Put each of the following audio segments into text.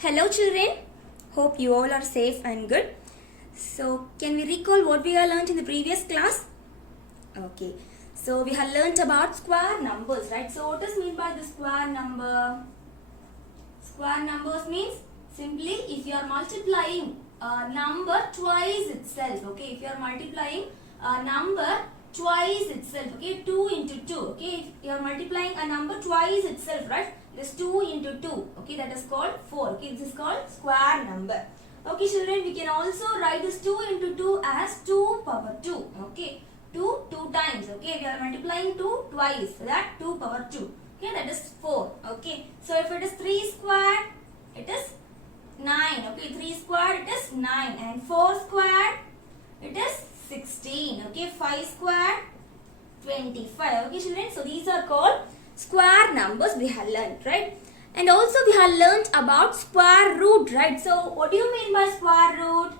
Hello children, hope you all are safe and good. So can we recall what we have learned in the previous class? Okay, so we have learnt about square numbers, right? So what does mean by the square number? Square numbers means simply if you are multiplying a number twice itself, okay? If you are multiplying a number twice itself, okay? 2 into 2, okay? If you are multiplying a number twice itself, right? This 2 into 2, okay? That is called 4, okay? This is called square number. Okay children, we can also write this 2 into 2 as 2 power 2, okay? 2 times, okay? We are multiplying 2 twice, so that 2 power 2. Okay, that is 4. Okay, so if it is 3 squared, it is 9. Okay, 3 squared, it is 9. And 4 squared, it is 16. Okay, 5 squared, 25. Okay, children, so these are called square numbers we have learned, right? And also we have learned about square root, right? So what do you mean by square root?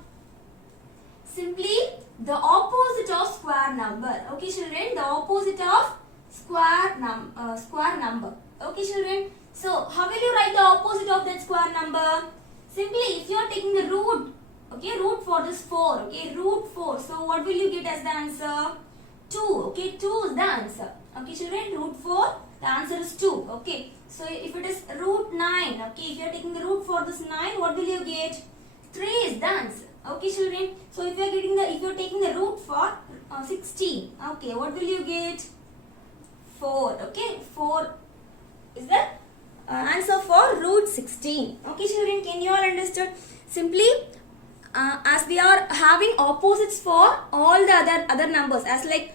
Simply the opposite of square number. Okay, children, the opposite of square number. Okay children, so how will you write the opposite of that square number? Simply if you are taking the root, okay, root for this 4, okay, root 4, so what will you get as the answer? 2, okay, 2 is the answer. Okay children, root 4, the answer is 2. Okay, so if it is root 9, okay, if you are taking the root for this 9, what will you get? 3 is the answer. Okay children, so if you are taking the root for 16, okay, what will you get? 4, okay, 4 is the answer for root 16. Okay children, can you all understood? Simply as we are having opposites for all the other numbers, as like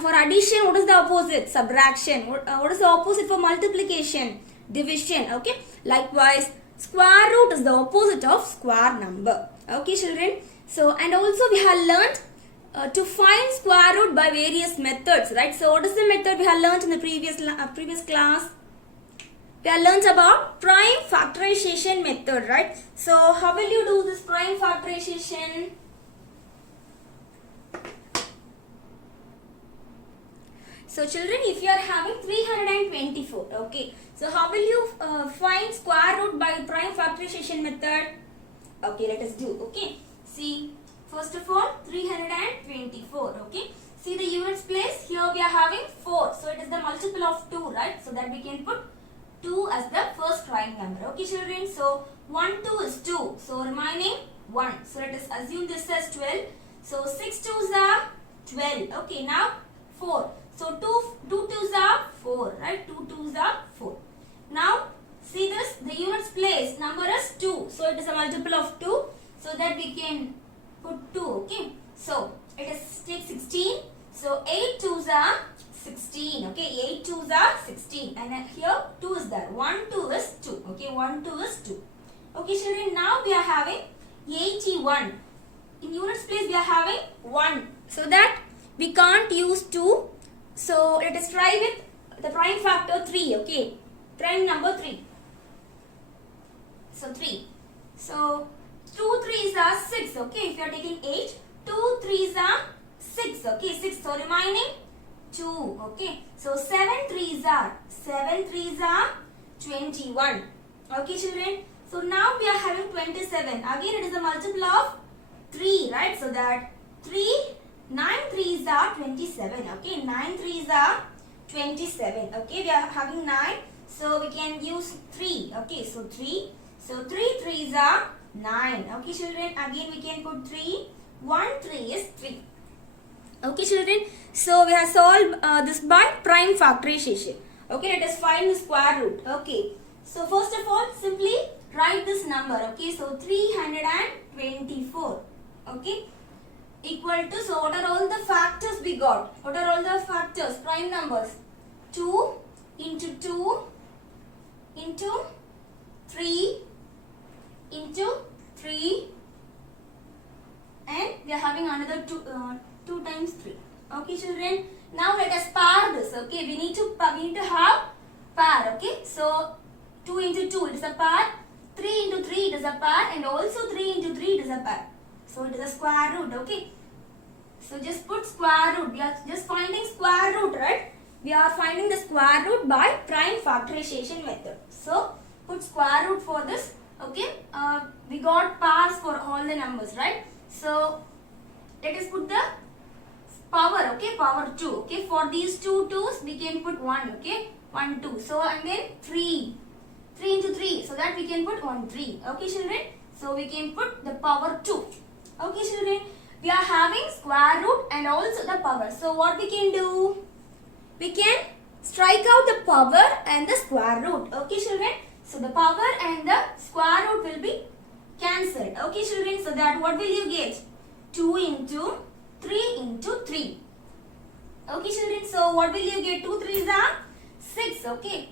for addition, what is the opposite? Subtraction. What is the opposite for multiplication? Division. Okay, likewise square root is the opposite of square number. Okay children, so and also we have learned to find square root by various methods, right? So what is the method we have learned in the previous class? We have learned about prime factorization method, right? So how will you do this prime factorization? So children, if you are having 324, okay, so how will you find square root by prime factorization method? Okay, let us do. Okay, see, first of all 324, okay, see the units place, here we are having 4, so it is the multiple of 2, right? So that we can put 2 as the first prime number. Okay children, so 1 2 is 2, so remaining 1, so let us assume this as 12, so 6 2s are 12. Okay, now 4, so 2 2s are 4, right? 2 2s are 4. Now see this, the units place number is 2, so it is a multiple of 2, so that we can put 2. Okay, so it is take 16, so 8 2s are 16. Okay, 8 2s are 16, and here 2 is there, 1 2 is 2. Okay, 1 2 is 2. Okay children, now we are having 81. In units place we are having 1, so that we can't use 2, so let us try with the prime factor 3. Okay, prime number 3, so 3, so 2 3s are 6. Okay, if you are taking 8, 2 3s are 6. Okay, 6, so remaining 2. Okay, so 7 3s are 21. Okay children, so now we are having 27. Again it is a multiple of 3, right? So that 9 3s are 27. Okay, 9 3s are 27. Okay, we are having 9, so we can use 3. Okay, so 3, so 3 3s are 9. Okay children, again we can put 3, 1 3 is 3. Okay children, so we have solved this by prime factorization. Okay, let us find the square root. Okay, so first of all simply write this number. Okay, so 324, okay, equal to, so what are all the factors we got? What are all the factors, prime numbers? 2 into 2 into 3 into 3, and we are having another 2 times 3. Okay children, now let us pair this. Okay, we need to have pair. Okay, so 2 into 2 it is a pair, 3 into 3 it is a pair, and also 3 into 3 it is a pair, so it is a square root. Okay, so just put square root. We are just finding square root, right? We are finding the square root by prime factorization method, so put square root for this. Okay, got pars for all the numbers, right? So let us put the power, okay, power 2, okay. For these two 2's we can put 1, okay, 1 2. So and then 3 into 3, so that we can put 1 3, okay children. So we can put the power 2, okay children. We are having square root and also the power. So what we can do? We can strike out the power and the square root, okay children. So the power and the square root will be cancelled, okay children. So that what will you get? 2 into 3 into 3, okay children. So what will you get? 2 3s are 6, okay.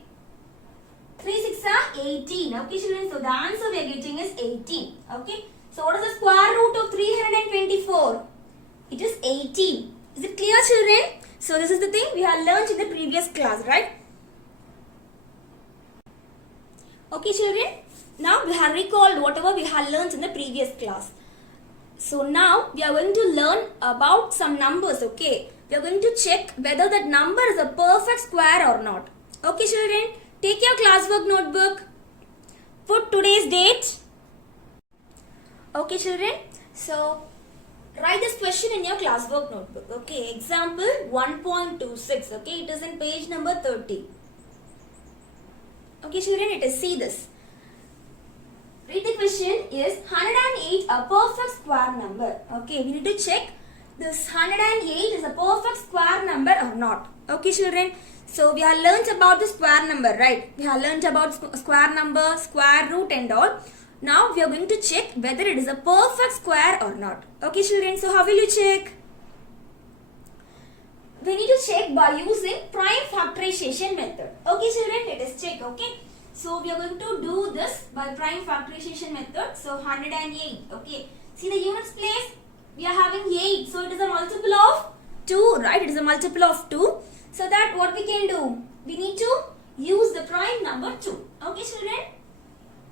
3 6 are 18, okay children. So the answer we are getting is 18, okay. So what is the square root of 324? It is 18. Is it clear children? So this is the thing we have learned in the previous class, right? Okay children. Now we have recalled whatever we have learned in the previous class. So now we are going to learn about some numbers, okay. We are going to check whether that number is a perfect square or not. Okay children. Take your classwork notebook. Put today's date. Okay children. So write this question in your classwork notebook. Okay. Example 1.26. Okay. It is in page number 30. Okay children. It is, see this. Read the question. Is 108 a perfect square number? Okay. We need to check this 108 is a perfect square number or not. Okay children. So we have learnt about the square number, right? We have learnt about square number, square root and all. Now we are going to check whether it is a perfect square or not. Okay children, so how will you check? We need to check by using prime factorization method. Okay children, let us check, okay. So we are going to do this by prime factorization method. So 108, okay. See the units place, we are having 8. So it is a multiple of 2, right? It is a multiple of 2. So that what we can do? We need to use the prime number 2. Okay children.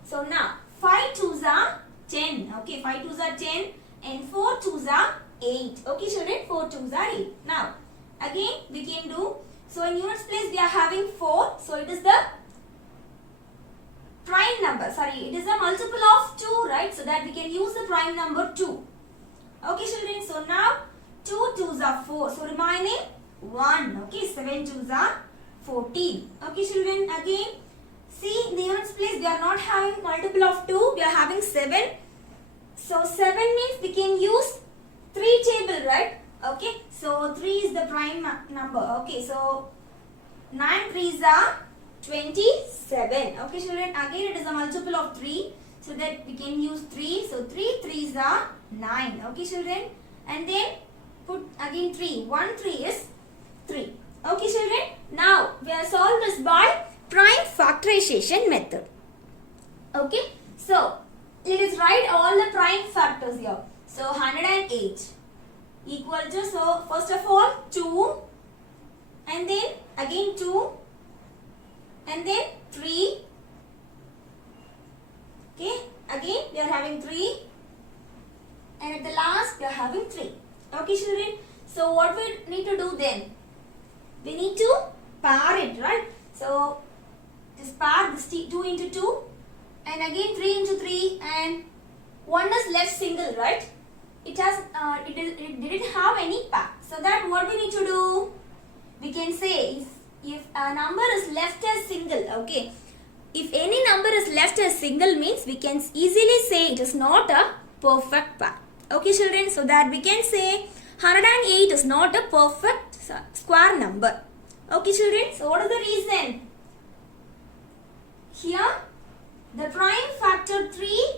So now 5 2s are 10. Okay, 5 2s are 10 and 4 2s are 8. Okay children, 4 2s are 8. Now again we can do, so in units place we are having 4. So it is the prime number, sorry, it is a multiple of 2, right? So that we can use the prime number 2. Okay children, so now 2 2s are 4. So remaining 1. Okay, 7 2s are 14. Okay children, again see in the units place we are not having multiple of 2, we are having 7. So 7 means we can use 3 table, right? Okay, so 3 is the prime number. Okay, so 9 3s are 27. Okay children, again it is a multiple of 3, so that we can use 3. So 3 3s are 9. Okay children, and then put again 3. 1 3 is 3. Okay children, now we have solved this by prime factorization method. Okay, so let us write all the prime factors here. So 108 equal to, so first of all 2, and then again 2, and then 3. Okay, again we are having 3, and at the last we are having 3. Okay children, so what we need to do then? We need to par it, right? So this par this 2 into 2, and again 3 into 3, and 1 is left single, right? It has it didn't have any par. So that what we need to do? We can say if a number is left as single, okay. If any number is left as single means we can easily say it is not a perfect par. Okay children, so that we can say 108 is not a perfect square number. Okay children, so what is the reason? Here the prime factor 3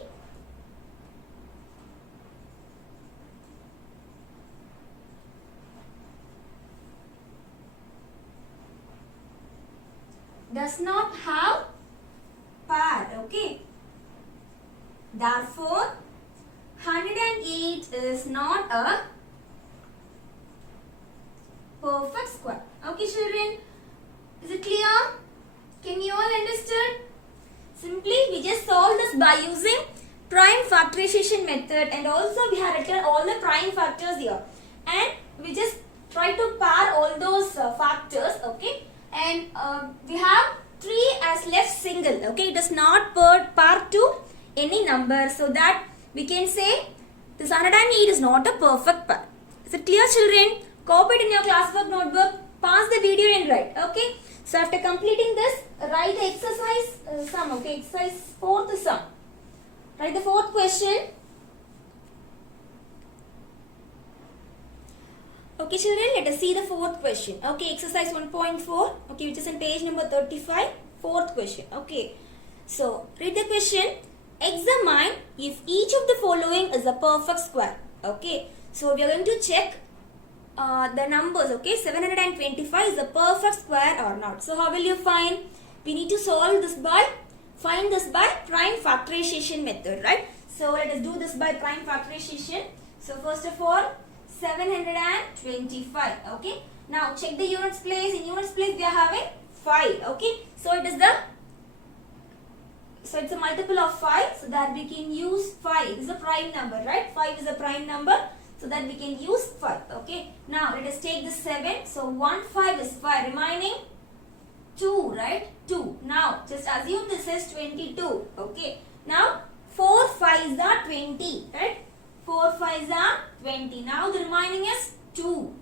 does not have par. Okay, therefore 108 is not a perfect square. Okay children, is it clear? Can you all understand? Simply we just solve this by using prime factorization method, and also we have written all the prime factors here, and we just try to par all those factors. Okay, and we have 3 as left single. Okay, it is not par to any number, so that we can say this 108 is not a perfect pair. Is it clear, children? Copy it in your classwork notebook, pass the video and write. Okay. So after completing this, write the exercise sum. Okay, exercise 4th sum. Write the 4th question. Okay, children, let us see the 4th question. Okay, exercise 1.4. Okay, which is on page number 35. 4th question. Okay. So read the question. Examine if each of the following is a perfect square. Okay. So we are going to check the numbers. Okay, 725 is a perfect square or not. So how will you find? We need to find this by prime factorization method, right? So let us do this by prime factorization. So first of all, 725. Okay, now check the units place. In units place we are having 5. Okay, so it's a multiple of 5, so that we can use 5. This is a prime number, right? 5 is a prime number, so that we can use 5. Okay, now let us take the 7. So 1 5 is 5, remaining 2, right? 2. Now just assume this is 22. Okay, now 4 5s are 20, right? 4 5s are 20. Now the remaining is 2.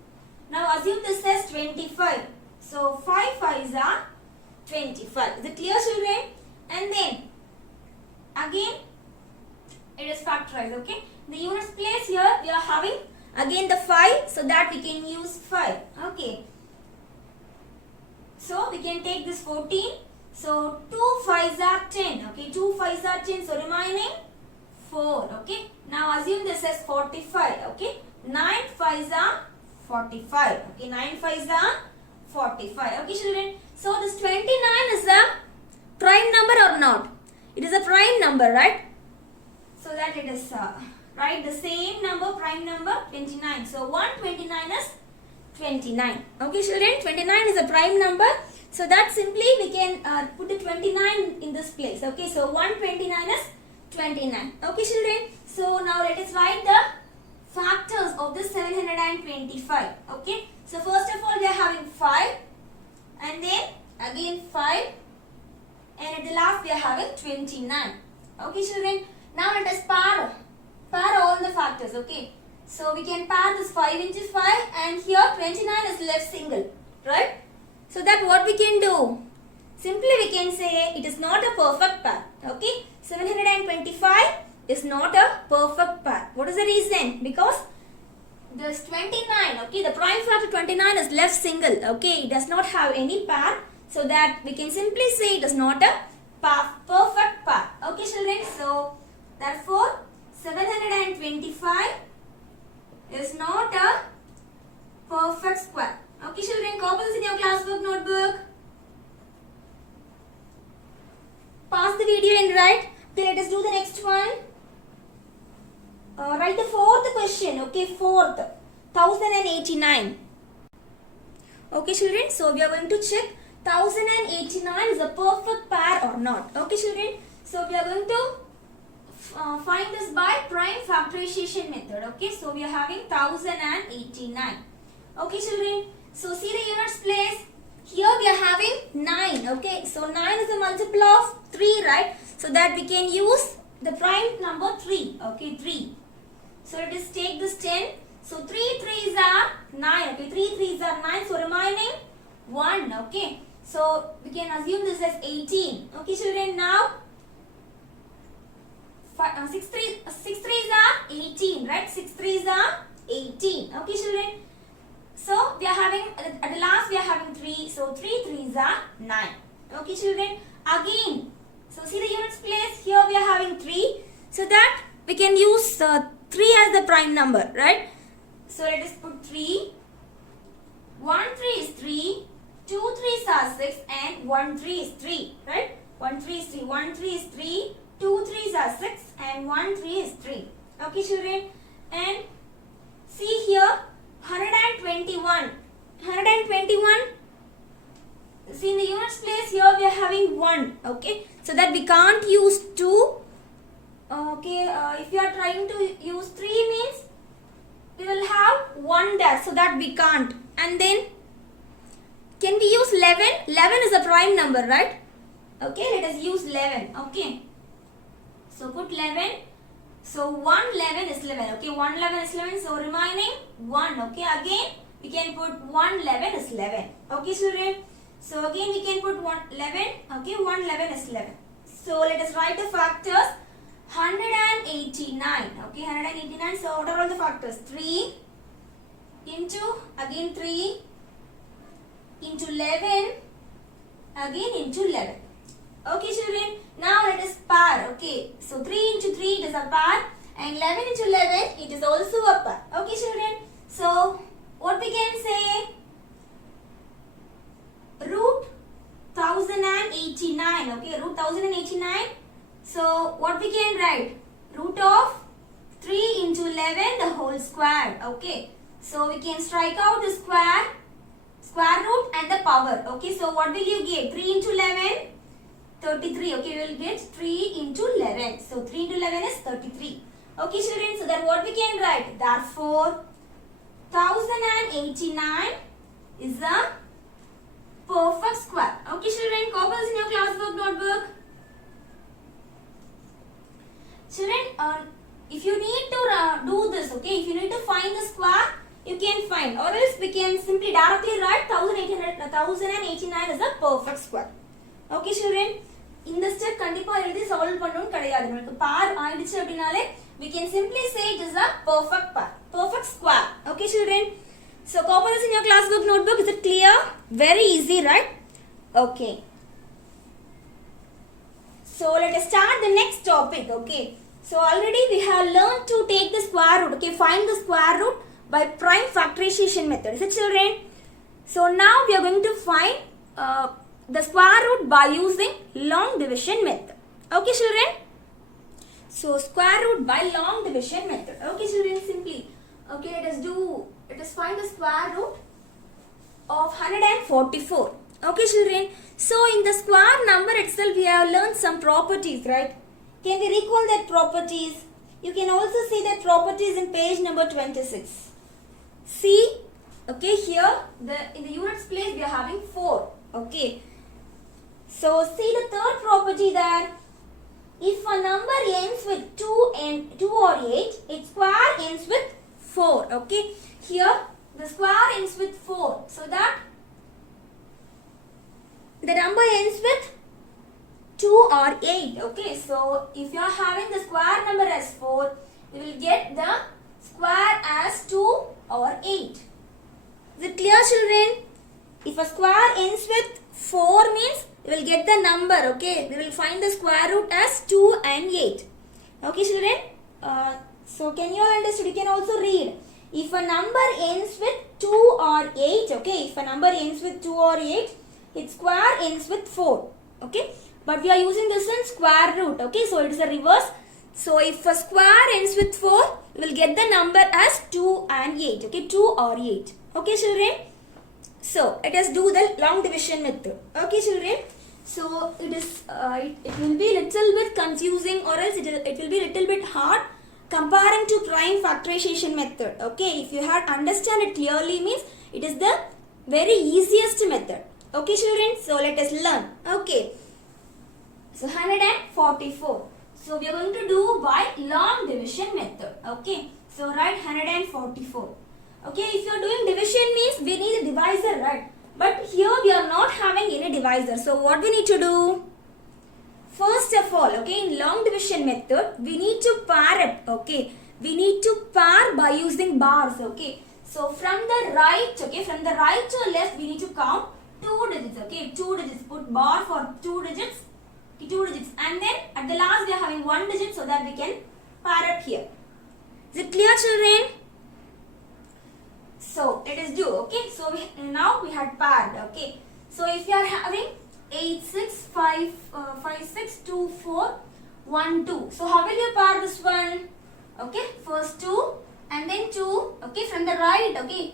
Now assume this is 25. So 5 5s are 25. Is it clear, children? And then again it is factorized. Okay, the units place here we are having again the 5, so that we can use 5. Okay, so we can take this 14. So 2 5s are 10. Okay, 2 5s are 10, so remaining 4. Okay, now assume this as 45. Okay, 9 5s are 45. Okay, 9 5s are 45. Okay, children, so this 29 is a prime number or not? It is a prime number, right? So that it is write the same number, prime number 29. So 129 is 29. Okay, children, 29 is a prime number. So that simply we can put the 29 in this place. Okay, so 129 is 29. Okay, children, so now let us write the factors of this 725. Okay, so first of all we are having 5, and then again 5, and at the last we are having 29. Okay, children, now let us pair all the factors. Okay, so we can pair this 5 into 5, and here 29 is left single, right? So that what we can do? Simply we can say it is not a perfect pair. Okay, 725 is not a perfect pair. What is the reason? Because this 29, okay, the prime factor 29 is left single. Okay, it does not have any pair, so that we can simply say it is not a perfect pair. Okay, children, so therefore 725 is not a perfect square. Okay, children, copy this in your classwork notebook. Pause the video and write. Okay, let us do the next one. Write the 4th question. Okay, 4th, 1089. Okay, children, so we are going to check 1089 is a perfect pair or not. Okay, children, so we are going to find this by prime factorization method. Okay, so we are having 1089. Okay, children, so see the units place. Here we are having 9. Okay, so 9 is a multiple of 3, right? So that we can use the prime number 3. Okay, 3. So let us take this 10. So 3 3s are 9. Okay, 3 3s are 9. So remaining 1. Okay, so we can assume this as 18. Okay, children, now 6 3s are 18, right? 6 3s are 18. Okay, children, so we are having at the last we are having 3. So 3 3s are 9. Okay, children, again, so see the units place. Here we are having 3, so that we can use 3 as the prime number, right? So let us put 3. 1 3 is 3, 2 3s are 6, and 1 3 is 3, right? 1 3 is 3, 1 3 is 3, 2 3s are 6, and 1 3 is 3. Okay, children, and see here 121. See in the units place, here we are having 1. Okay, so that we can't use 2. Okay, if you are trying to use 3 means we will have 1 there, so that we can't. And then can we use 11? 11 is a prime number, right? Okay, let us use 11. Okay, So put 11. So 111 is 11. Okay, 111 is 11. So remaining 1. Okay, again we can put 111 is 11. Okay, children. So again we can put 111. Okay, 111 is 11. So let us write the factors. 189. Okay, 189. So what are all the factors? 3 into again 3 into 11 again into 11. Okay, children. Now let us par. Okay, so 3 into 3 it is a par, and 11 into 11 it is also a par. Okay, children. So what we can say? Root 1089. Okay, root 1089. So what we can write? Root of 3 into 11 the whole square. Okay, so we can strike out the square root and the power. Okay, so what will you get? 3 into 11, 33. Okay, we will get 3 into 11. So 3 into 11 is 33. Okay, children. So then what we can write? Therefore, 1089 is a perfect square. Okay, children. Copies in your classwork notebook. Children, if you need to do this, okay, if you need to find the square, you can find, or else we can simply directly write 1089 is a perfect square. Okay, children. இந்த step கண்டிப்பா எழுதி solve பண்ணனும் கிடையாது. நமக்கு பார் ஆயிடுச்சு அப்படினாலே we can simply say it is a perfect par, perfect square. Okay, children. So copy this in your classwork notebook. Is it clear? Very easy, right? Okay. So let us start the next topic. Okay. So already we have learned to take the square root. Okay, find the square root by prime factorization method. Is it, children? So now we are going to find the square root by using long division method. Okay, children? So square root by long division method. Okay, children, simply. Okay, let us find the square root of 144. Okay, children. So in the square number itself we have learned some properties, right? Can we recall that properties? You can also see that properties in page number 26. See, okay, here in the units place we are having 4. Okay. So see the third property there. If a number ends with 2 or 8, its square ends with 4. Okay. Here the square ends with 4. So that the number ends with 2 or 8. Okay. So if you are having the square number as 4, we will get the square as 2 or 8. Is it clear, children? If a square ends with 4 means we will get the number. Okay, we will find the square root as 2 and 8. Okay, children. So can you all understand? You can also read. If a number ends with 2 or 8, okay, if a number ends with 2 or 8, its square ends with 4. Okay, but we are using this in square root. Okay, so it is a reverse. So if a square ends with 4, we will get the number as 2 and 8. Okay, 2 or 8. Okay, children. So let us do the long division method. Okay, children. So it will be little bit confusing, or else it will be little bit hard comparing to prime factorization method. Okay, if you had understand it clearly means it is the very easiest method. Okay, children. So let us learn. Okay. So 144. So we are going to do by long division method. Okay. So write 144. Okay, if you are doing division means we need a divisor, right? But here we are not having any divisor. So what we need to do? First of all, okay, in long division method, we need to pair it. Okay, we need to pair by using bars. Okay, so from the right to left, we need to count 2 digits. Okay, 2 digits. Put bar for 2 digits. 2 digits, and then at the last we are having 1 digit, so that we can pair up here. Is it clear, children? So let us do. Okay, so now we had paired. Okay, so if you are having 8 6 5 5 6 2 4 1 2, so how will you pair this one? Okay, first 2 and then 2. Okay, from the right. Okay,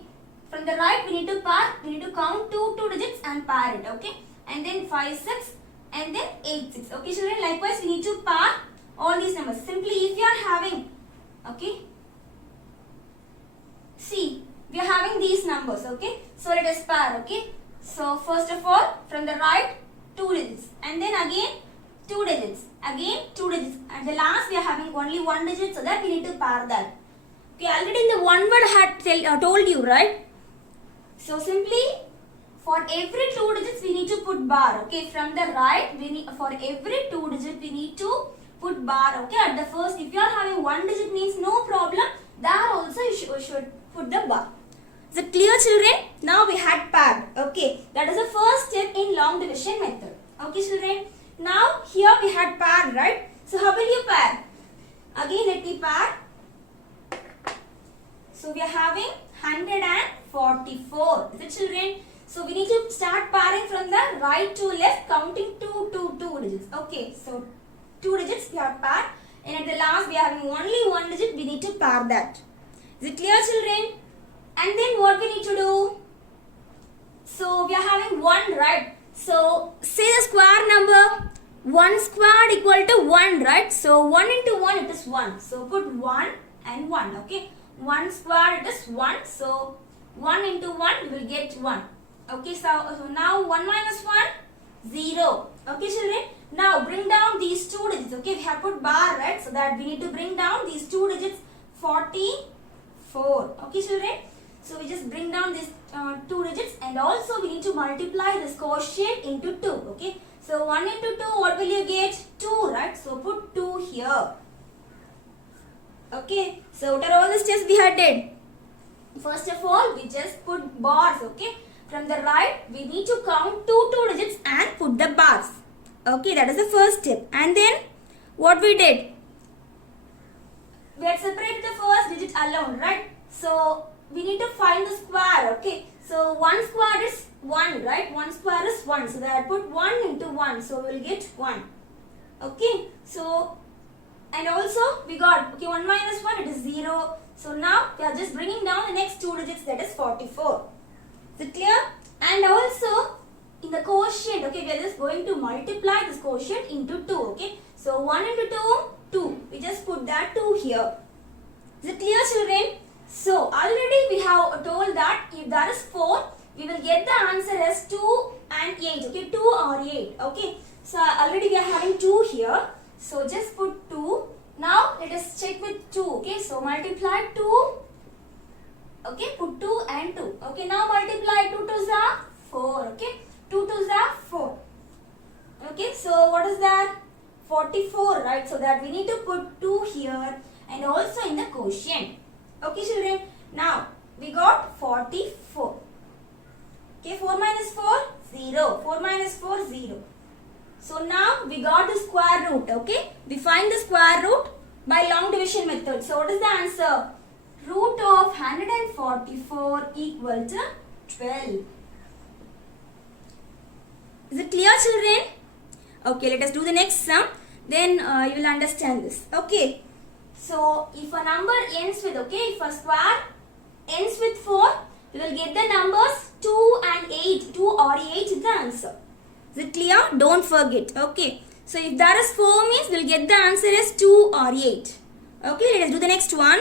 from the right we need to pair. We need to count 2 digits and pair it. Okay, and then 5 6 and then 8 6. Okay, children, likewise we need to pair all these numbers. Simply if you are having, okay, see, we are having these numbers. Okay, so let us pair. Okay, so first of all from the right 2 digits, and then again 2 digits. Again 2 digits. At the last we are having only 1 digit, so that we need to pair that. Okay, already in the one word I had told you, right? So simply for every 2 digits we need to put bar. Okay, from the right we need, for every 2 digit we need to put bar. Okay, at the first if you are having 1 digit means no problem. There also you should put the bar. Is it clear, children? Now we had paired. Okay, that is the first step in long division method. Okay, children. Now here we had paired, right? So how will you pair? Again let me pair. So we are having 144. Is it, children? So we need to start pairing from the right to left, counting 2 digits. Okay, so 2 digits we have paired, and at the last we are having only 1 digit. We need to pair that. Is it clear, children? And then what we need to do? So we are having 1, right? So say the square number. 1 squared equal to 1, right? So 1 into 1 it is 1. So put 1 and 1. Okay. 1 squared it is 1. So 1 into 1 you will get 1. Okay. So now 1 minus 1, 0. Okay, children. Now bring down these 2 digits. Okay. We have put bar, right? So that we need to bring down these 2 digits. 44. Okay, children. So we just bring down these 2 digits, and also we need to multiply this quotient into 2. Okay. So 1 into 2, what will you get? 2, right? So put 2 here. Okay. So what are all the steps we had did? First of all, we just put bars. Okay. From the right, we need to count 2 digits and put the bars. Okay. That is the first step. And then what we did? We had separated the first digit alone, right? So we need to find the square. Okay. So 1 squared is 1, right? 1 square is 1. So that I put 1 into 1. So we will get 1. Okay. So, and also we got, okay, 1 minus 1 it is 0. So now we are just bringing down the next 2 digits, that is 44. Is it clear? And also in the quotient, okay, we are just going to multiply this quotient into 2. Okay. So 1 into 2, 2. We just put that 2 here. Is it clear, children? So already we have told that if there is 4, we will get the answer as 2 and 8. Okay, 2 or 8. Okay, so already we are having 2 here. So just put 2. Now let us check with 2. Okay, so multiply 2. Okay, put 2 and 2. Okay, now multiply 2 to the 4. Okay, 2 to the 4. Okay, so what is that? 44, right? So that we need to put 2 here and also in the quotient. Okay, children. Now we got 44. Okay, 4 minus 4, 0. 4 minus 4, 0. So now we got the square root. Okay, we find the square root by long division method. So what is the answer? Root of 144 equal to 12. Is it clear, children? Okay, let us do the next sum. Then you will understand this. Okay. So if a number ends with, okay, if a square ends with 4, we will get the numbers 2 and 8. 2 or 8 is the answer. Is it clear? Don't forget. Okay. So if there is 4 means we will get the answer as 2 or 8. Okay, let us do the next one.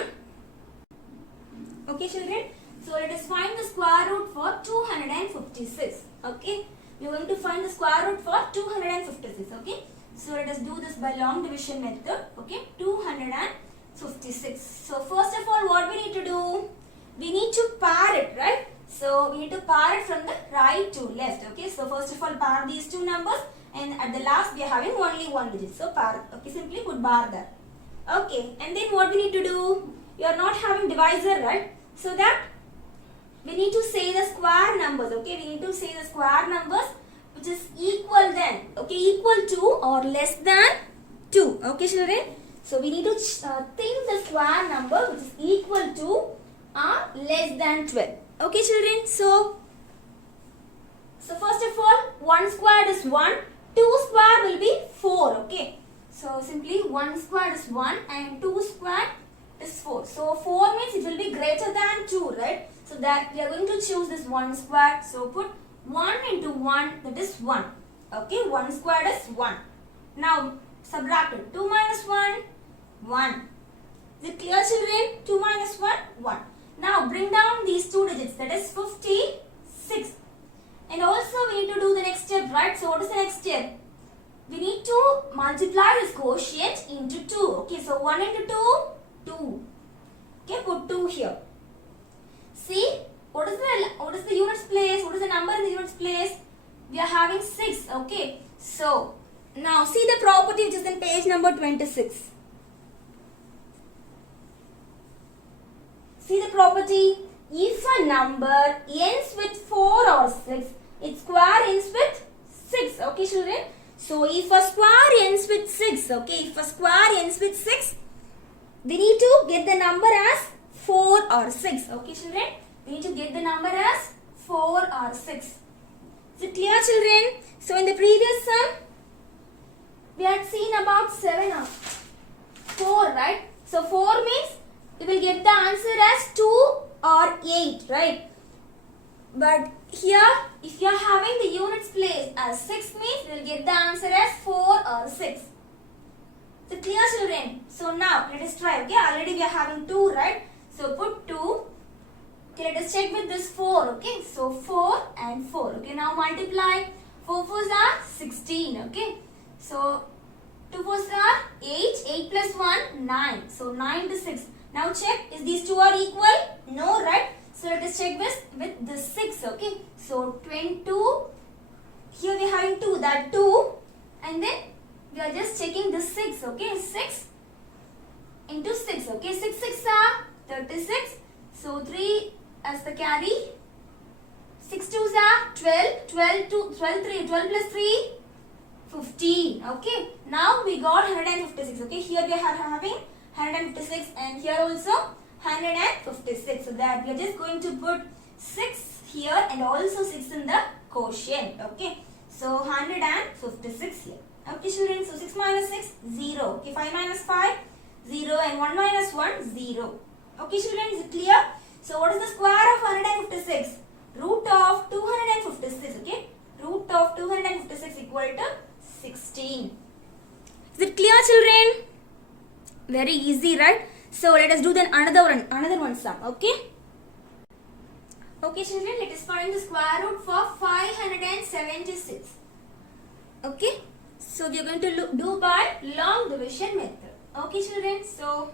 Okay, children. So let us find the square root for 256. Okay. We are going to find the square root for 256. Okay. So let us do this by long division method. Okay. 256. So first of all, what we need to do? We need to pair it, right? So we need to pair it from the right to left. Okay. So first of all, pair these two numbers, and at the last we are having only one digit. So pair. Okay. Simply put bar there. Okay. And then what we need to do? You are not having divisor, right? So that we need to say the square numbers. Okay. We need to say the square numbers which is equal than, okay, equal to or less than 2. Okay, children. So we need to think the square number which is equal to or less than 12. Okay, children. So first of all, 1 squared is 1. 2 squared will be 4. Okay. So simply 1 squared is 1 and 2 squared is 4. So 4 means it will be greater than 2, right? So that we are going to choose this 1 squared. So put 1 into 1, that is 1. Okay, 1 squared is 1. Now subtract it. 2 minus 1, 1. Is it clear, children? 2 minus 1, 1. Now bring down these two digits, that is 56. And also we need to do the next step, right? So what is the next step? we need to multiply this quotient into 2. Okay, so 1 into 2, 2. Okay, put 2 here. See, what is the units place? What is the number in the units place? We are having 6. Okay, so now see the property which is in page number 26. See the property. If a number ends with 4 or 6, its square ends with 6. Okay, children. So if a square ends with 6, okay, if a square ends with 6, we need to get the number as 4 or 6. Okay, children. We need to get the number as 4 or 6. Is it clear, children? So in the previous sum, we had seen about 7 or 4, right? So 4 means we will get the answer as 2 or 8, right? But here, if you are having the units place as 6 means we will get the answer as 4 or 6. So clear, children? So now let us try. Okay, already we are having 2, right? So put 2. Okay, let us check with this 4. Okay, so 4 and 4. Okay, now multiply. 4 4s are 16. Okay, so 2 4s are 8. 8 plus 1, 9. So 9 to 6. Now check, is these two are equal? No, right? So let us check with the 6. Okay, so 22. Here we are having 2. That 2. And then we are just checking the 6. Okay, 6 into 6. Okay, 6 6 are 36. So 3 as the carry. 6 2s are 12. 12 plus 3, 15. Okay, now we got 156. Okay, here we are having 156 and here also 156. So that we are just going to put 6 here and also 6 in the quotient. Okay, so 156 here. Okay, children, so 6 minus 6, 0. Okay, 5 minus 5, 0 and 1 minus 1, 0. Okay, children, is it clear? So what is the square of 156? Root of 256. Okay, root of 256 equal to 16. Is it clear, children? Very easy, right? So let us do then another one sum. Okay. Okay, children, let us find the square root for 576. Okay. So we are going to do by long division method. Okay, children. So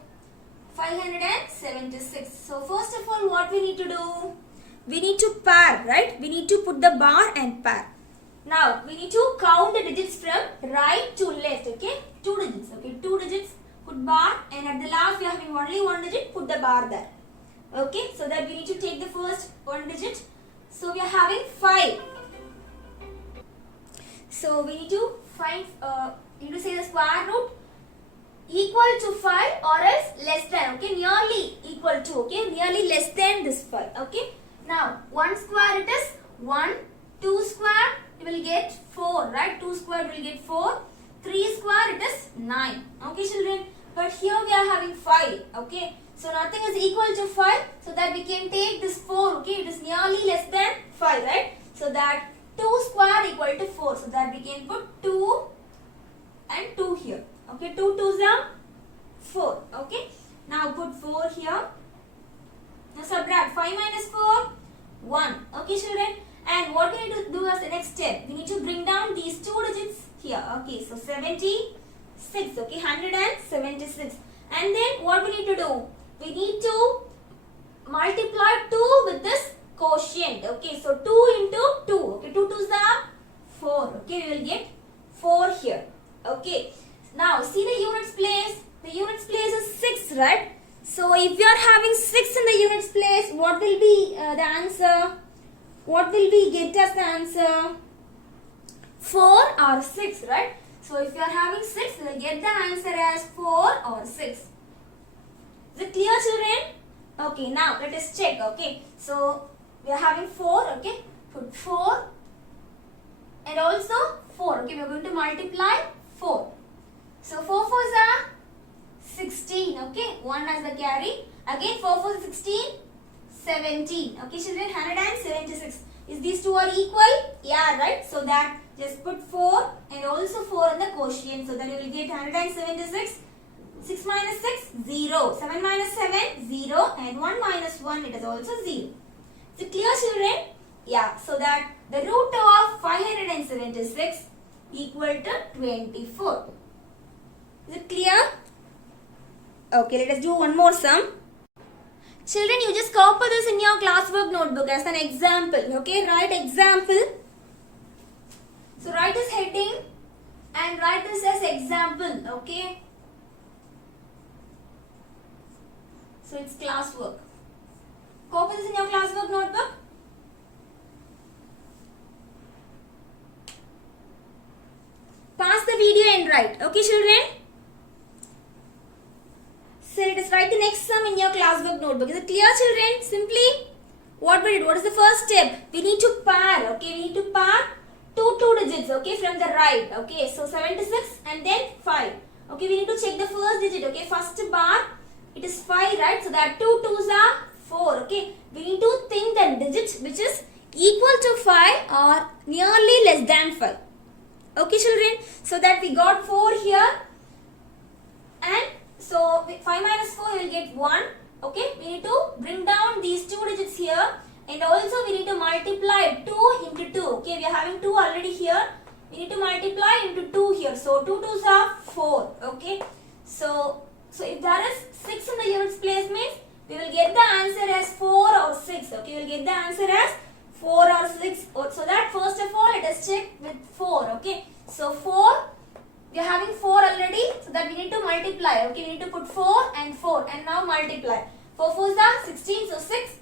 576. So first of all, what we need to do? We need to pair, right? We need to put the bar and pair. Now we need to count the digits from right to left. Okay, 2 digits. Okay, 2 digits. Put bar, and at the last we are having only 1 digit. Put the bar there. Okay, so that we need to take the first 1 digit. So we are having 5. So we need to find. You need to say the square root equal to 5 or else less than. Okay, nearly equal to. Okay, nearly less than this 5. Okay. Now 1 square it is 1. 2 square you will get 4. Right. 2 square will get 4. 3 square it is 9. Okay, children. But here we are having 5. Okay. So nothing is equal to 5. So that we can take this 4. Okay. It is nearly less than 5. Right. So that 2 square equal to 4. So that we can put 2 and 2 here. Okay. 2 2s are 4. Okay. Now put 4 here. Now subtract 5 minus 4. 1. Okay, children. And what we need to do as the next step? We need to bring down these 2 digits here. Okay, so 76. Okay, 176. And then what we need to do? We need to multiply 2 with this quotient. Okay, so 2 into 2. Okay, 2 2s are 4. Okay, we will get 4 here. Okay, now see the units place. The units place is 6, right? So if you are having 6 in the units place, what will be the answer? What will we get as the answer? 4 or 6, right? So if you are having 6, we will get the answer as 4 or 6. Is it clear, children? Okay, now let us check. Okay, so we are having 4. Okay, put 4 and also 4. Okay, we are going to multiply 4. So 4 4s are 16. Okay, 1 as the carry. Again 4 4 is 16. 17. Okay, children, 176. Is these two are equal? Yeah, right. So that just put 4 and also 4 in the quotient. So that you will get 176. 6 minus 6, 0. 7 minus 7, 0. And 1 minus 1, it is also 0. Is it clear, children? Yeah. So that the root of 576 equal to 24. Is it clear? Okay, let us do one more sum. Children, you just copy this in your classwork notebook as an example. Okay, write example. So write this heading and write this as example. Okay. So it's classwork. Copy this in your classwork notebook. Pause the video and write. Okay, children? So let us write the next sum in your classwork notebook. Is it clear, children? Simply, what we did? What is the first step? We need to pair. Okay, we need to pair two digits. Okay, from the right. Okay, so 76 and then 5. Okay, we need to check the first digit. Okay, first bar, it is 5, right? So that 2 2s are 4. Okay, we need to think the digit which is equal to 5 or nearly less than 5. Okay, children. So that we got 4 here, and so 5 minus 4 will get 1. Okay, we need to bring down these two digits here, and also we need to multiply 2 into 2. Okay, we are having 2 already here. We need to multiply into 2 here. So 2 2s are 4. Okay, so if there is 6 in the units place means we will get the answer as 4 or 6. Okay, we will get the answer as 4 or 6. So that first of all let us check with 4. Okay, so 4. We are having 4 already, so that we need to multiply. Okay, we need to put 4 and now multiply. 4 4s are 16, so 6.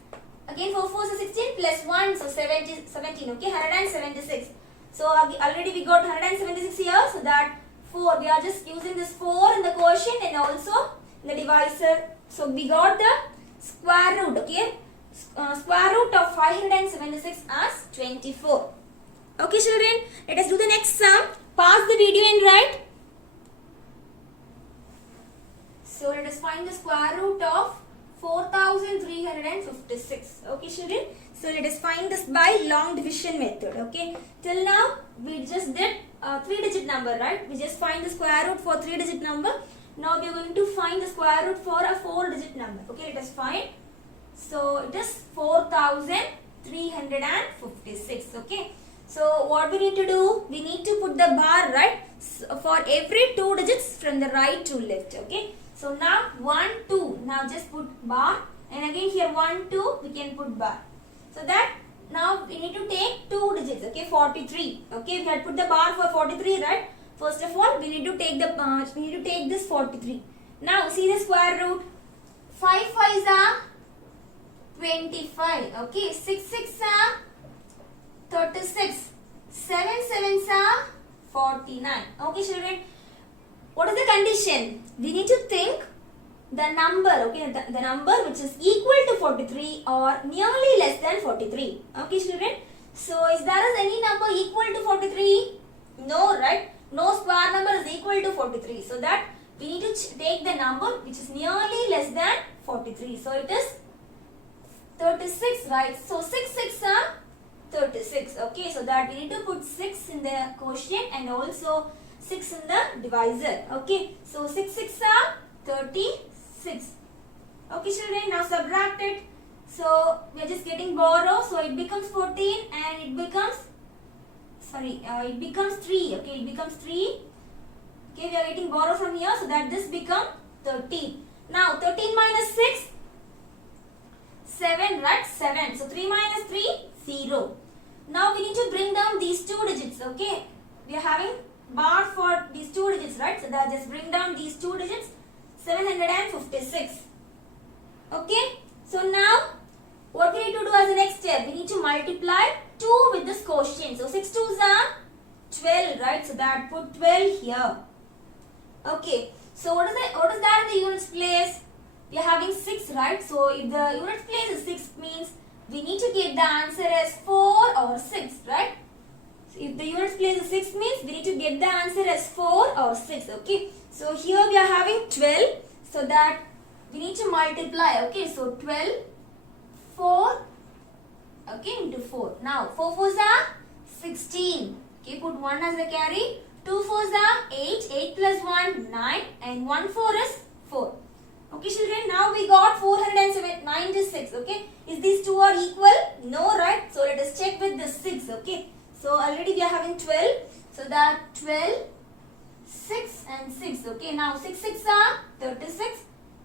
Again 4 4s are 16 plus 1, so 17. Okay, 176. So already we got 176 here, so that 4. We are just using this 4 in the quotient and also in the divisor. So we got the square root. Okay, square root of 576 as 24. Okay, children, let us do the next sum. Pause the video and write. So let us find the square root of 4356. Okay, children. So let us find this by long division method. Okay. Till now we just did 3-digit number, right? We just find the square root for 3-digit number. Now we are going to find the square root for a 4-digit number. Okay, let us find. So it is 4356. Okay. So what we need to do? We need to put the bar, right? So for every 2 digits from the right to left. Okay. So now 1, 2. Now just put bar, and again here 1, 2. We can put bar. So that now we need to take 2 digits. Okay, 43. Okay, we had put the bar for 43, right? First of all, we need to take this 43. Now see the square root. 5 5s are 25. Okay, 6 6 are 36. 7 7s are 49. Okay, children. What is the condition? We need to think the number. Okay, the number which is equal to 43 or nearly less than 43. Okay, children. So is there any number equal to 43? No, right? No square number is equal to 43. So that we need to take the number which is nearly less than 43. So it is 36, right? So 6 6 are 36. Okay, so that we need to put 6 in the quotient and also 6 in the divisor. Okay, so 6 6 are 36. Okay, children, now subtract it. So we are just getting borrow, so it becomes 14 and it becomes it becomes 3. Okay, it becomes 3. Okay, we are getting borrow from here, so that this becomes 13. Now 13 minus 6, 7, right? 7. So 3 minus 3, 0. Now we need to bring down these 2 digits. Okay, we are having bar for these 2 digits, right? So that just bring down these 2 digits. 756. Okay, so now what we need to do as the next step? We need to multiply 2 with this quotient. So 6 2s are 12, right? So that put 12 here. Okay, so what is that in the units place? We are having 6, right? So if the units place is 6 means we need to get the answer as 4 or 6, right? So if the units place is 6 means we need to get the answer as 4 or 6. Okay, so here we are having 12, so that we need to multiply. Okay, so 12 4, okay, into 4. Now 4 4s are 16. Okay, put 1 as a carry. 2 4s are 8. 8 plus 1 9, and 1 4 is 4. Okay, children, now we got 496. Okay, is these two are equal? No, right? So let us check with the 6. Okay, so already we are having 12. So that 12, 6 and 6. Okay, now 6 6 are 36.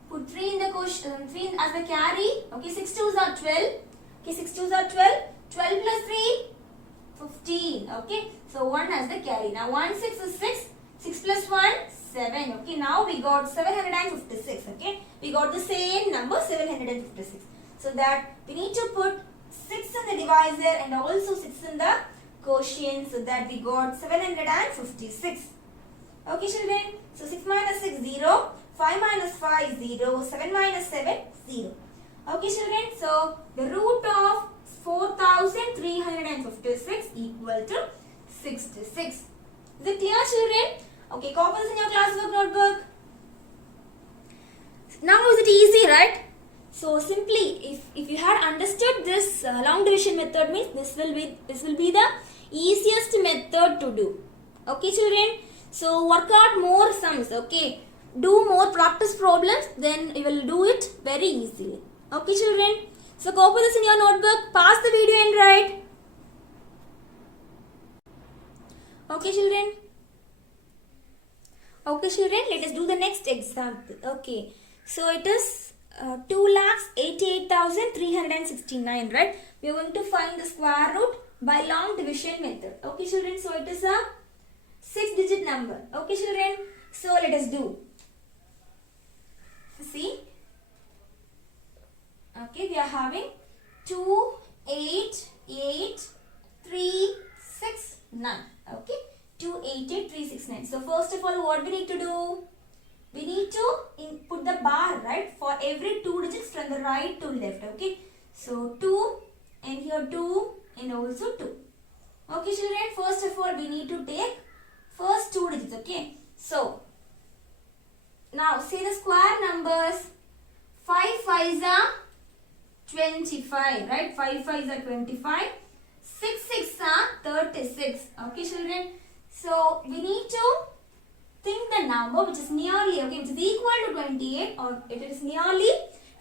Put 3 in the quotient, 3 as the carry. Okay, 6 2s are 12. Okay, 6 2s are 12. 12 plus 3, 15. Okay, so 1 as the carry. Now 1 6 is 6. 6 plus 1, 7. Okay, now we got 756. Okay, we got the same number 756. So that we need to put 6 in the divisor and also 6 in the quotient. So that we got 756. Okay, children. So 6 minus 6, 0. 5 minus 5, 0. 7 minus 7, 0. Okay, children. So the root of 4356 equal to 66. Is it clear, children? Okay, copy this in your classwork notebook. Now is it easy, right? So simply, if you had understood this long division method, means this will be the easiest method to do. Okay, children. So work out more sums. Okay, do more practice problems, then you will do it very easily. Okay, children. So copy this in your notebook. Pause the video and write. Okay, children. Okay, children, let us do the next example. Okay, so it is 2,88,369, right? We are going to find the square root by long division method. Okay, children, so it is a 6-digit number. Okay, children, so let us do. See, okay, we are having 2, 8, 8, 3, 6, 9. Okay. 288,369. So first of all, what we need to do? We need to put the bar, right, for every 2 digits from the right to left. Okay. So 2 and here 2 and also 2. Okay, children. First of all, we need to take first 2 digits. Okay. So now say the square numbers. 5 5s are 25, right? 5 5s are 25. 6 6 are 36. Okay, children. So we need to think the number which is nearly, okay, which is equal to 28 or it is nearly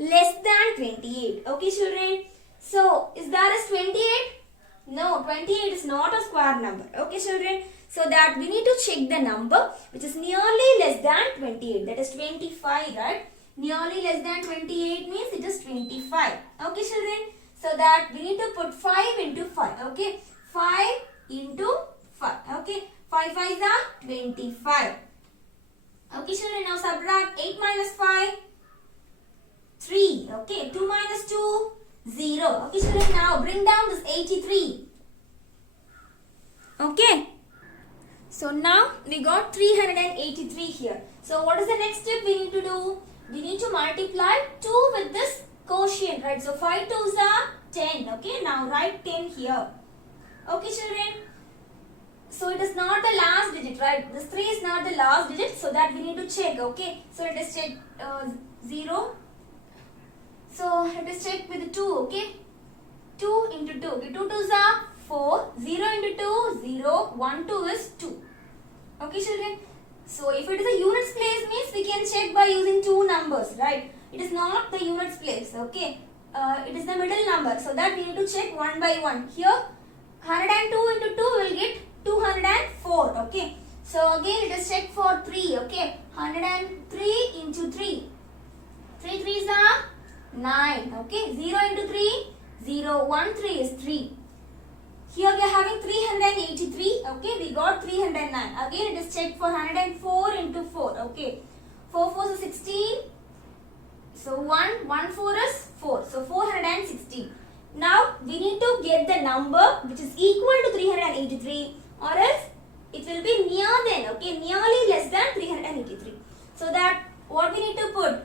less than 28. Okay, children. So is there is 28? No, 28 is not a square number. Okay, children. So that we need to check the number which is nearly less than 28. That is 25, right? Nearly less than 28 means it is 25. Okay, children. So that we need to put 5 into 5. Okay. 5 into 5. Okay. 5 5s are 25. Okay, children. Now subtract 8 minus 5. 3. Okay. 2 minus 2. 0. Okay, children. Now bring down this 83. Okay. So now we got 383 here. So what is the next step we need to do? We need to multiply 2 with this quotient, right? So 5 2s are 10. Okay, now write 10 here. Okay, children. So it is not the last digit, right? This 3 is not the last digit, so that we need to check. Okay, so let us check 0. So let us check with 2. Okay, 2 into 2. Okay, 2 2s are 4. 0 into 2, 0. 1 2 is 2. Okay, children. So if it is a units place means we can check by using 2 numbers, right? It is not the units place. Okay, it is the middle number, so that we need to check one by one. Here 102 into 2 will get 204. Okay, so again let us check for 3. Okay, 103 into 3. 3 3s are 9. Okay, 0 into 3, 0. 1 3 is 3. Here we are having 383. Okay, we got 309. Again it is checked for 104 into 4. Okay, 4 4 is 16. So 1 4 is 4. So 416. Now we need to get the number which is equal to 383 or else it will be near then. Okay, nearly less than 383. So that what we need to put?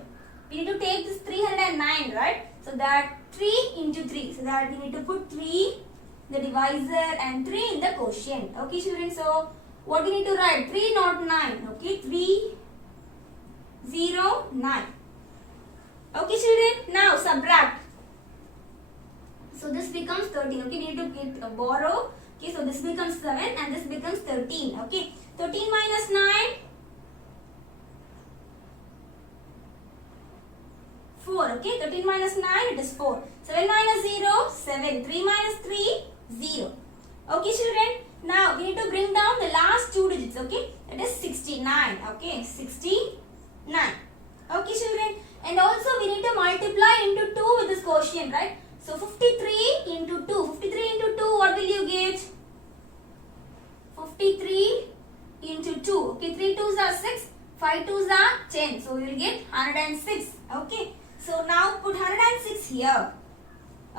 We need to take this 309, right? So that 3 into 3. So that we need to put 3 in the divisor and 3 in the quotient. Okay, children. So what we need to write? 3 not 9. Okay, 3 0 9. Okay, children. Now subtract. So this becomes 13. Okay, we need to get borrow. Okay, so this becomes 7 and this becomes 13. Okay, 13 minus 9. 4. Okay, 13 minus 9, it is 4. 7 minus 0, 7. 3 minus 3, 0. Okay, children. Now we need to bring down the last two digits, okay? That is 69, okay? 69. Okay, children. And also we need to multiply into 2 with this quotient, right? So 53 into 2. 53 into 2, what will you get? 53 into 2. Okay, 3 2s are 6. 5 2s are 10. So we will get 106. Okay. So now put 106 here.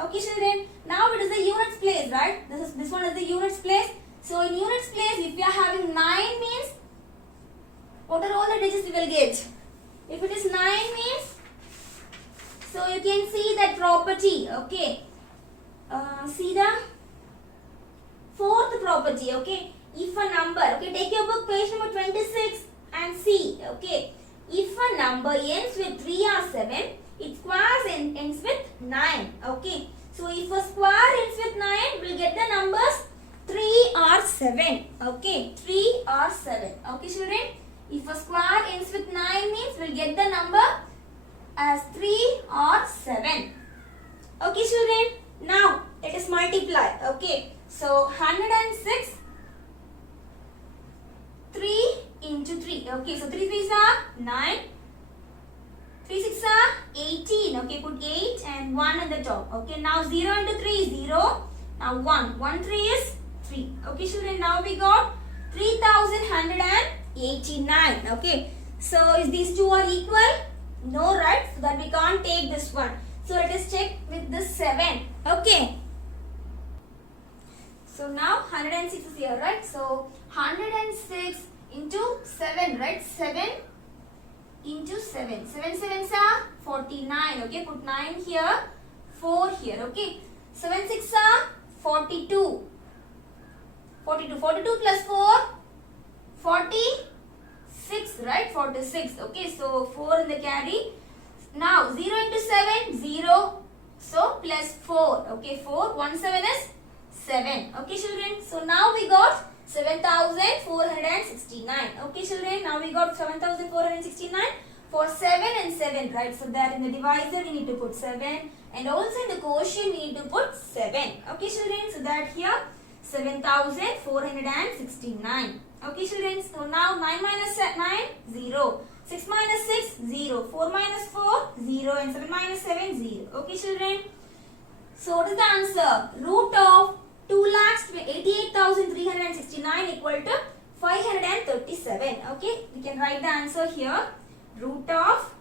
Okay, children. Now it is the units place, right? This one is the units place. So in units place, if we are having 9 means, what are all the digits we will get? If it is 9 means, so you can see that property, okay. See the fourth property, okay. If a number, okay, take your book page number 26 and see, okay. If a number ends with 3 or 7, its square ends with 9, okay. So if a square ends with 9, we'll get the numbers 3 or 7, okay. 3 or 7, okay, children. If a square ends with 9 means we'll get the number as 3 or 7. Okay, children. Now let us multiply. Okay. So 106, 3 into 3. Okay. So 3 3s are 9. 3 6 are 18. Okay. Put 8 and 1 on the top. Okay. Now 0 into 3 is 0. Now 1. 1 3 is 3. Okay, children. Now we got 3189. Okay. So is these two are equal? No, right? So that we can't take this one. So let us check with this 7. Okay. So now 106 is here, right? So 106 into 7, right? 7 into 7. 7 7s are 49. Okay. Put 9 here. 4 here. Okay. 7 6 are 42. 42. 42 plus 4. 46, right? 46. Okay, so 4 in the carry. Now 0 into 7, 0. So plus 4. Okay, 4. 1 7 is 7. Okay, children. So now we got 7469. Okay, children. Now we got 7469 for 7 and 7, right? So that in the divisor we need to put 7. And also in the quotient we need to put 7. Okay, children. So that here 7469. Okay, children. So now 9 minus 9, 0. 6 minus 6, 0. 4 minus 4, 0. And 7 minus 7, 0. Okay, children. So what is the answer? Root of 2,88,369 equal to 537. Okay, we can write the answer here. Root of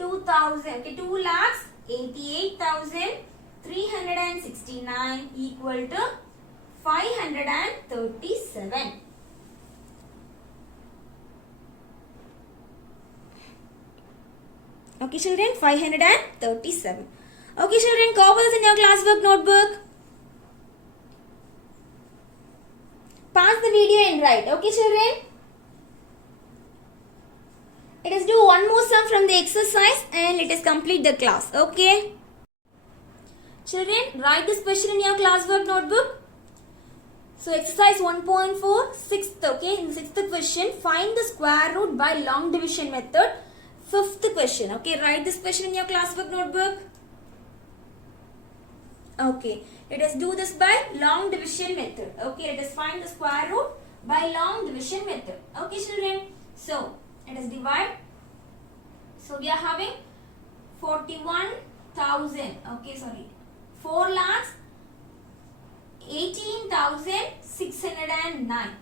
2,88,369 equal to 537. Okay, children, 537. Okay, children, copy this in your classwork notebook. Pass the video and write. Okay, children. Let us do one more sum from the exercise and let us complete the class. Okay. Children, write this question in your classwork notebook. So exercise 1.4, sixth, okay, in the sixth question, find the square root by long division method. Fifth question, okay, write this question in your classwork notebook. Okay, let us do this by long division method. Okay, let us find the square root by long division method. Okay, children, so let us divide. So we are having 41,000, okay, sorry, 4 lakhs 18,609.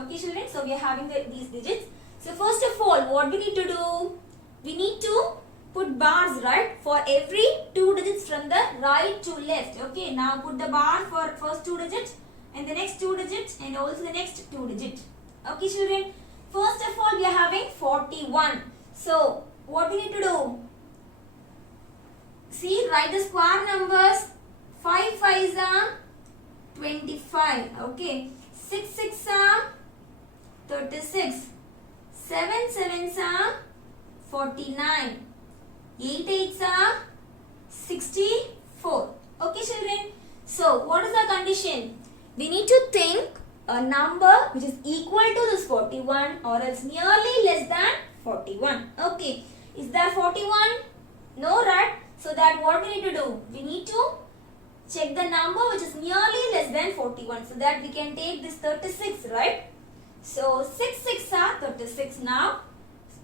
Okay, children. So we are having these digits. So first of all, what we need to do? We need to put bars, right? For every 2 digits from the right to left. Okay. Now put the bar for first 2 digits and the next 2 digits and also the next 2 digits. Okay, children. First of all, we are having 41. So what we need to do? See, write the square numbers. 5 5s are 25. Okay. 6 6 are 36. 7 7s are 49. 8 8s are 64. Okay, children. So what is the condition? We need to think a number which is equal to this 41 or else nearly less than 41. Okay. Is there 41? No, right? So that what we need to do? We need to check the number which is nearly less than 41. So that we can take this 36, right? So 6 6 are 36. Now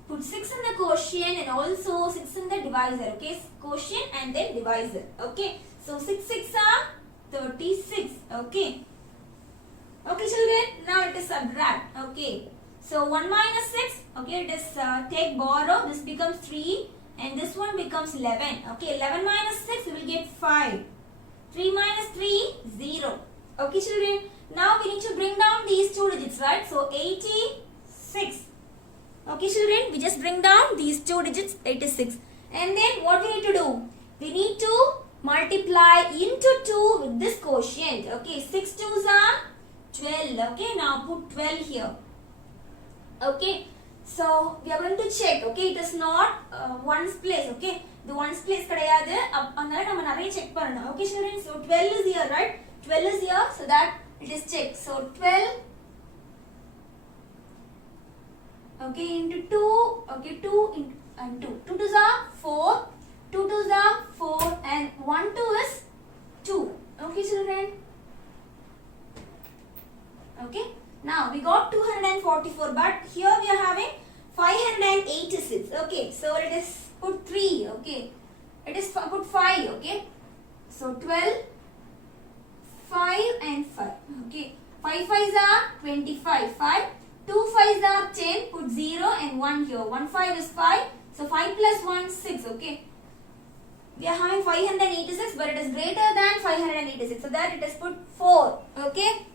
put 6 in the quotient and also 6 in the divisor. Okay, quotient and then divisor. Okay, so 6 6 are 36. Okay. Okay, children. Now it is subtract. Okay. So 1 minus 6. Okay, it is take borrow. This becomes 3 and this one becomes 11. Okay, 11 minus 6 we will get 5. 3 minus 3 0. Okay, children. Now we need to bring down these two digits, right? So 86. Okay, children, we just bring down these two digits, 86. And then what we need to do? We need to multiply into 2 with this quotient. Okay, 6 2s are 12. Okay, now put 12 here. Okay, so we are going to check. Okay, it is not ones place. Okay, the ones place kadayadu. Annala nama nariya check panna. Okay, children, so 12 is here, right? 12 is here, so that it is checked. So 12. Okay, into 2, okay, 2 and 2. 2 2s are 4, 2 2s are 4 and 1 2 is 2. Okay, children. Okay, now we got 244, but here we are having 586. Okay, so it is put 3. Okay, it is put 5. Okay, so 12, 5 and 5. Okay, 5 5s are 25. 5. 2 5s are 10, put 0 and 1 here. 1 5 is 5. So 5 plus 1, 6. Okay. We are having 586, but it is greater than 586. So that it is put 4. Okay.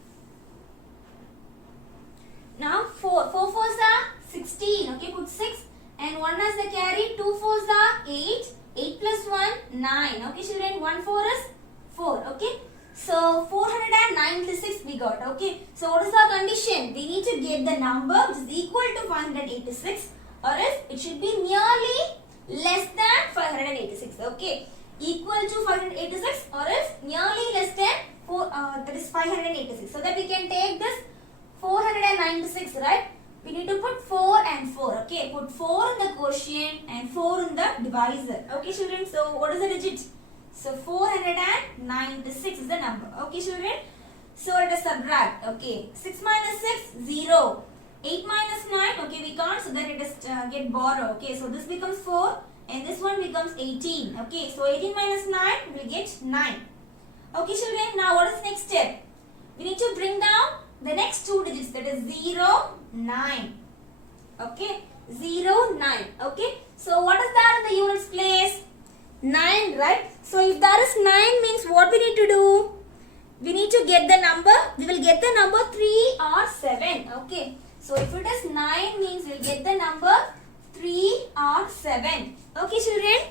Now 4. 4 4s are 16. Okay. Put 6 and 1 as the carry. 2 4s are 8. 8 plus 1, 9. Okay, children. 1 4 is 4. Okay. So 496 we got. Okay. So what is our condition? We need to get the number which is equal to 586, or else it should be nearly less than 586. Okay. Equal to 586 or else nearly less than that is 586. So that we can take this 496, right? We need to put 4 and 4. Okay. Put 4 in the quotient and 4 in the divisor. Okay, children. So what is the digit? So 496 is the number. Okay, children. So let us subtract. Okay. 6 minus 6, 0. 8 minus 9. Okay, we can't. So that it is get borrow. Okay. So this becomes 4 and this one becomes 18. Okay. So 18 minus 9 will get 9. Okay, children. Now what is next step? We need to bring down the next two digits. That is 0, 9. Okay. 0, 9. Okay. So what is that in the units place? 9, right? So if there is 9 means what we need to do? We need to get the number. We will get the number 3 or 7. Okay. So if it is 9 means we will get the number 3 or 7. Okay, children.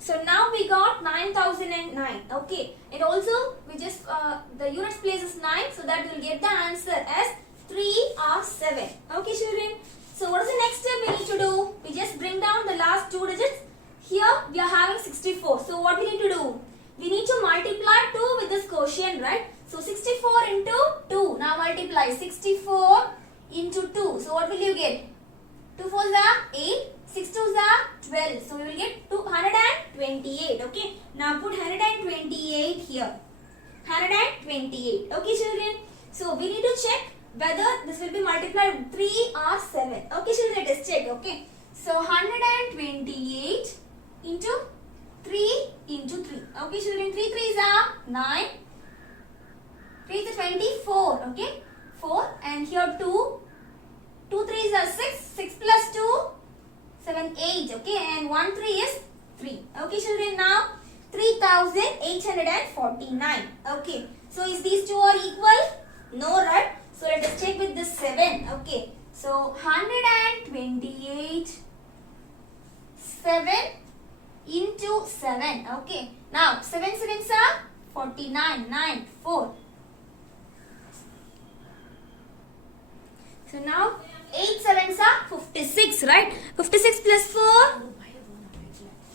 So now we got 9009. Okay. And also we just the units place is 9, so that we will get the answer as 3 or 7. Okay, children. So what is the next step we need to do? We just bring down the last two digits. Here we are having 64. So what we need to do? We need to multiply 2 with this quotient, right? So 64 into 2. Now multiply 64 into 2. So what will you get? 2 4s are 8. 6 2s are 12. So we will get 228. Okay. Now put 128 here. 128. Okay, children. So we need to check whether this will be multiplied with 3 or 7. Okay, children. Let us check. Okay. So 128 into 3 into 3. Okay, children. 3 3s are 9. 3 is 24. Okay. 4 and here 2. 2 3s are 6. 6 plus 2. 7 8. Okay. And 1 3 is 3. Okay, children. Now 3849. Okay. So is these two are equal? No, right? So let us check with this 7. Okay. So 128 7 into 7. Okay. Now 7 7s are 49. 9 4. So now 8 7s are 56, right? 56 plus 4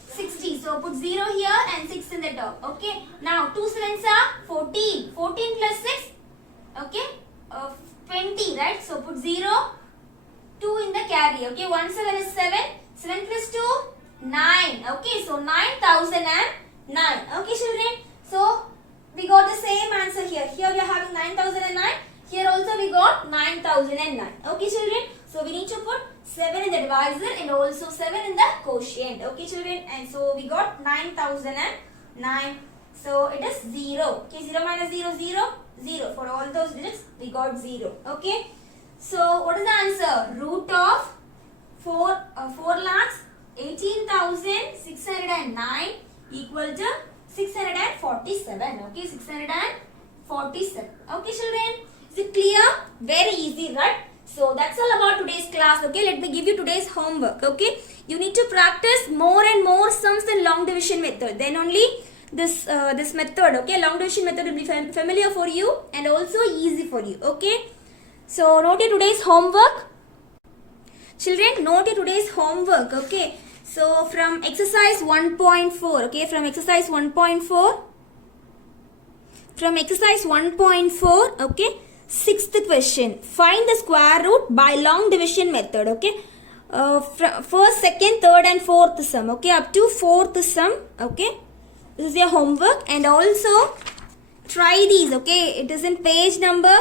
60. So put 0 here and 6 in the top. Okay. Now 2 7s are 14. 14 plus 6. Okay. 20, right? So put 0. 2 in the carry. Okay. 1 7 is 7. 7 plus 2. 9. Okay. So 9009. 9. Okay children, so we got the same answer here. Here we are having 9009. Here also we got 9009. Okay children, so we need to put 7 in the divisor and also 7 in the quotient. Okay children, and so we got 9009. So it is 0. Okay, 0 minus 0, 0, 0. For all those digits we got 0. Okay, so what is the answer? Root of 4 lakhs 18,609 equal to 647. Okay, 647. Okay children, is it clear? Very easy, right? So that's all about today's class. Okay, let me give you today's homework. Okay, you need to practice more and more sums in long division method. Then only this method, okay, long division method will be familiar for you and also easy for you. Okay, so note your today's homework. Children, note your today's homework. Okay, so from exercise 1.4, okay, from exercise 1.4, okay, sixth question, find the square root by long division method. Okay, first, second, third and fourth sum, okay, up to fourth sum. Okay, this is your homework, and also try these. Okay, it is in page number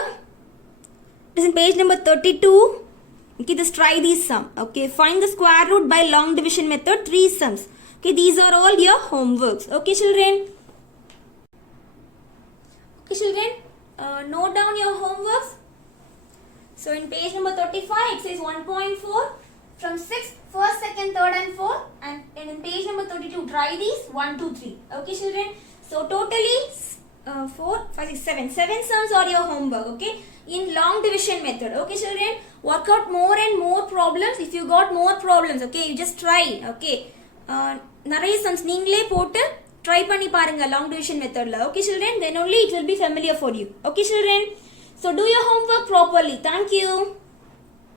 32. Okay, just try these sum. Okay, find the square root by long division method, 3 sums. Okay, these are all your homeworks. Okay children, note down your homeworks. So in page number 35, exercise 1.4, from 6th, 1st, 2nd, 3rd and 4th, and in page number 32, try these 1, 2, 3. Okay children, so totally 4, 5, 6, 7 sums are your homework. Okay, in long division method. Okay children, work out more and more problems. If you got more problems, okay, you just try. Okay, நிறைய sums நீங்களே போட்டு try பண்ணி பாருங்க long division methodல. Okay children, then only it will be familiar for you. Okay children, so do your homework properly. Thank you.